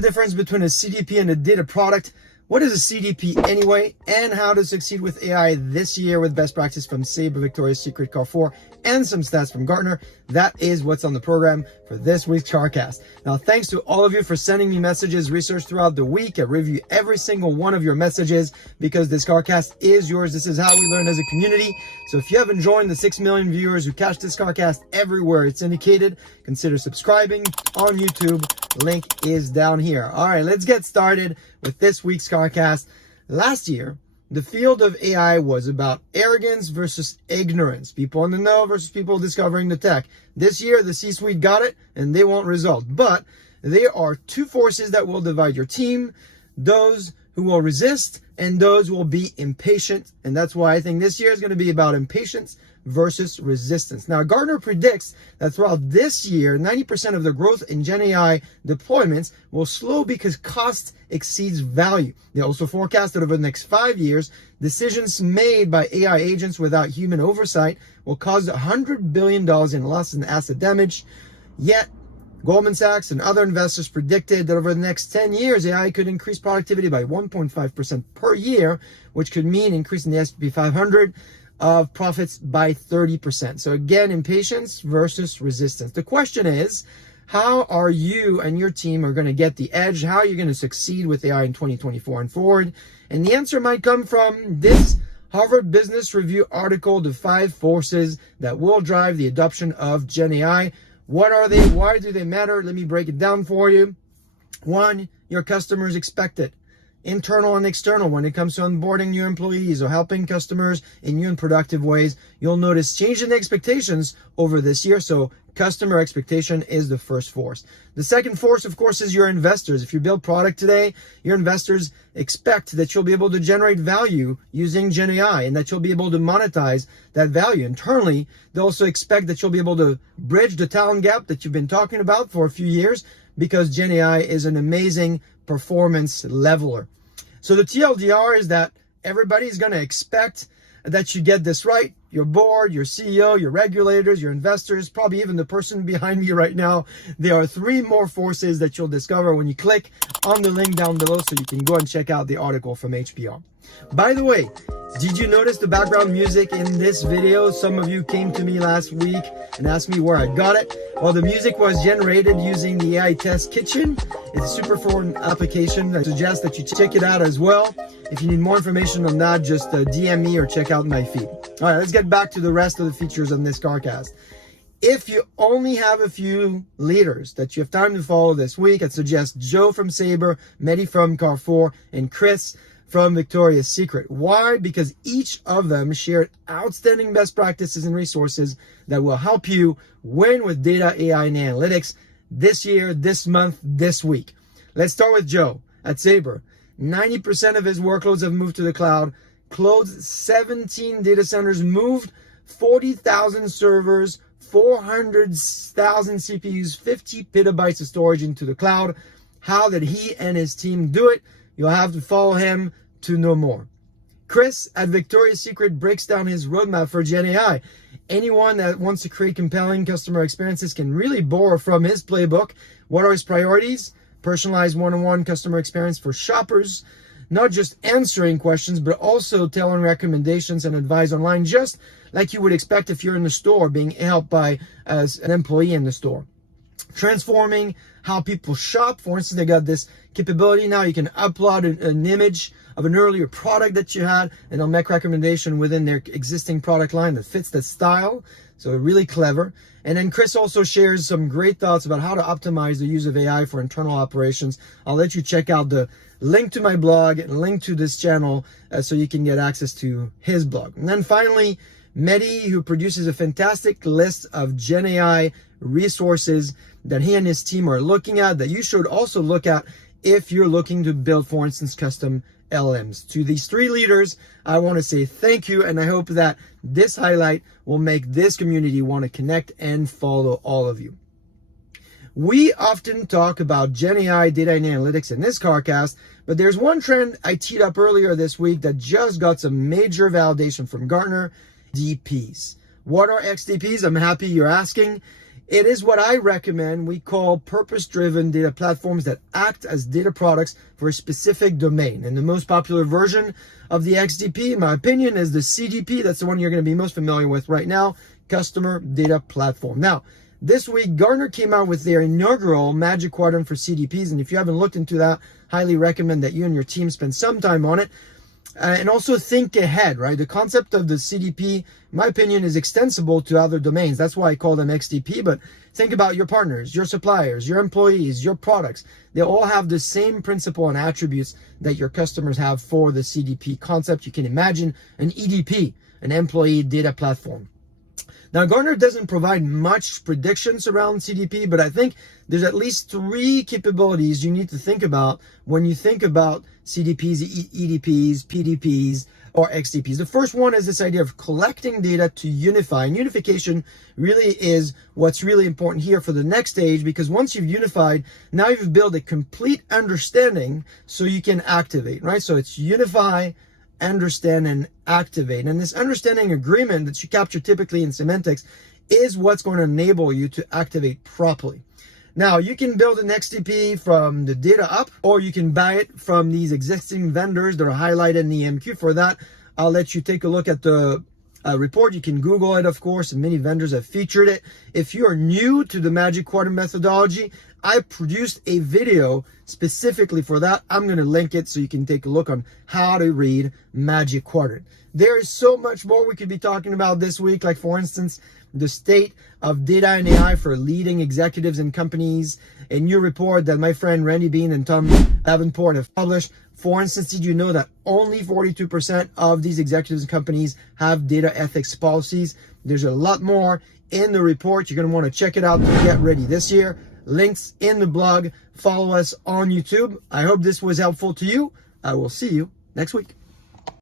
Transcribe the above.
the difference between a CDP and a data product? What is a CDP anyway, and how to succeed with AI this year with best practice from Sabre, Victoria's Secret, Carrefour, and some stats from Gartner? That is what's on the program for this week's CarCast. Now, thanks to all of you for sending me messages, research throughout the week. I review every single one of your messages because this CarCast is yours. This is how we learn as a community. So if you haven't joined the 6 million viewers who catch this CarCast everywhere it's indicated, consider subscribing on YouTube. Link is down here. All right, let's get started with this week's CarCast. Last year, the field of AI was about arrogance versus ignorance. People in the know versus people discovering the tech. This year, the C-suite got it and they won't result. But there are two forces that will divide your team. Those who will resist and those who will be impatient. And that's why I think this year is going to be about impatience versus resistance. Now, Gartner predicts that throughout this year, 90% of the growth in Gen AI deployments will slow because cost exceeds value. They also forecast that over the next 5 years, decisions made by AI agents without human oversight will cause $100 billion in loss and asset damage. Yet, Goldman Sachs and other investors predicted that over the next 10 years, AI could increase productivity by 1.5% per year, which could mean increasing the S&P 500 of profits by 30%. So again, impatience versus resistance. The question is, how are you and your team are going to get the edge? How are you going to succeed with AI in 2024 and forward? And the answer might come from this Harvard Business Review article, The 5 Forces That Will Drive the Adoption of Gen AI. What are they? Why do they matter? Let me break it down for you. 1, your customers expect it. Internal and external, when it comes to onboarding new employees or helping customers in new and productive ways, you'll notice change in expectations over this year. So customer expectation is the first force. The second force, of course, is your investors. If you build product today, your investors expect that you'll be able to generate value using Gen AI and that you'll be able to monetize that value. Internally, they also expect that you'll be able to bridge the talent gap that you've been talking about for a few years because Gen AI is an amazing performance leveler. So the TLDR is that everybody is going to expect that you get this right. Your board, your CEO, your regulators, your investors, probably even the person behind me right now. There are 3 more forces that you'll discover when you click on the link down below so you can go and check out the article from HBR. By the way, did you notice the background music in this video? Some of you came to me last week and asked me where I got it. Well, the music was generated using the AI Test Kitchen. It's a super fun application. I suggest that you check it out as well. If you need more information on that, just DM me or check out my feed. All right, let's get back to the rest of the features on this CarCast. If you only have a few leaders that you have time to follow this week, I'd suggest Joe from Sabre, Mehdi from Carrefour, and Chris from Victoria's Secret. Why? Because each of them shared outstanding best practices and resources that will help you win with data, AI, and analytics this year, this month, this week. Let's start with Joe at Sabre. 90% of his workloads have moved to the cloud, closed 17 data centers, moved 40,000 servers, 400,000 CPUs, 50 petabytes of storage into the cloud. How did he and his team do it? You'll have to follow him to know more. Chris at Victoria's Secret breaks down his roadmap for Gen AI. Anyone that wants to create compelling customer experiences can really borrow from his playbook. What are his priorities? Personalized one-on-one customer experience for shoppers, not just answering questions, but also telling recommendations and advice online, just like you would expect if you're in the store being helped by as an employee in the store. Transforming how people shop. For instance, they got this capability now. You can upload an image of an earlier product that you had, and they'll make recommendation within their existing product line that fits that style. So really clever. And then Chris also shares some great thoughts about how to optimize the use of AI for internal operations. I'll let you check out the link to my blog and link to this channel so you can get access to his blog. And then finally, Mehdi, who produces a fantastic list of Gen AI resources that he and his team are looking at, that you should also look at if you're looking to build, for instance, custom LMs. To these 3 leaders, I want to say thank you, and I hope that this highlight will make this community want to connect and follow all of you. We often talk about Gen AI, data and analytics in this CarCast, but there's one trend I teed up earlier this week that just got some major validation from Gartner: XDPs. What are XDPs? I'm happy you're asking. It is what I recommend we call purpose-driven data platforms that act as data products for a specific domain. And the most popular version of the XDP, in my opinion, is the CDP. That's the one you're going to be most familiar with right now, Customer Data Platform. Now, this week, Gartner came out with their inaugural Magic Quadrant for CDPs. And if you haven't looked into that, highly recommend that you and your team spend some time on it. And also think ahead, right? The concept of the CDP, in my opinion, is extensible to other domains. That's why I call them XDP. But think about your partners, your suppliers, your employees, your products. They all have the same principle and attributes that your customers have for the CDP concept. You can imagine an EDP, an employee data platform. Now, Gartner doesn't provide much predictions around CDP, but I think there's at least 3 capabilities you need to think about when you think about CDPs, EDPs, PDPs, or XDPs. The first one is this idea of collecting data to unify. And unification really is what's really important here for the next stage, because once you've unified, now you've built a complete understanding so you can activate, right? So it's unify, understand, and activate. And this understanding agreement that you capture typically in semantics is what's going to enable you to activate properly. Now, you can build an XDP from the data up, or you can buy it from these existing vendors that are highlighted in the MQ. For that, I'll let you take a look at the report. You can Google it, of course, and many vendors have featured it. If you are new to the Magic Quadrant methodology, I produced a video specifically for that. I'm going to link it so you can take a look on how to read Magic Quadrant. There is so much more we could be talking about this week, like, for instance, the state of data and AI for leading executives in companies, a new report that my friend Randy Bean and Tom Davenport have published. For instance, did you know that only 42% of these executives and companies have data ethics policies? There's a lot more in the report. You're going to want to check it out to get ready this year. Links in the blog. Follow us on YouTube. I hope this was helpful to you. I will see you next week.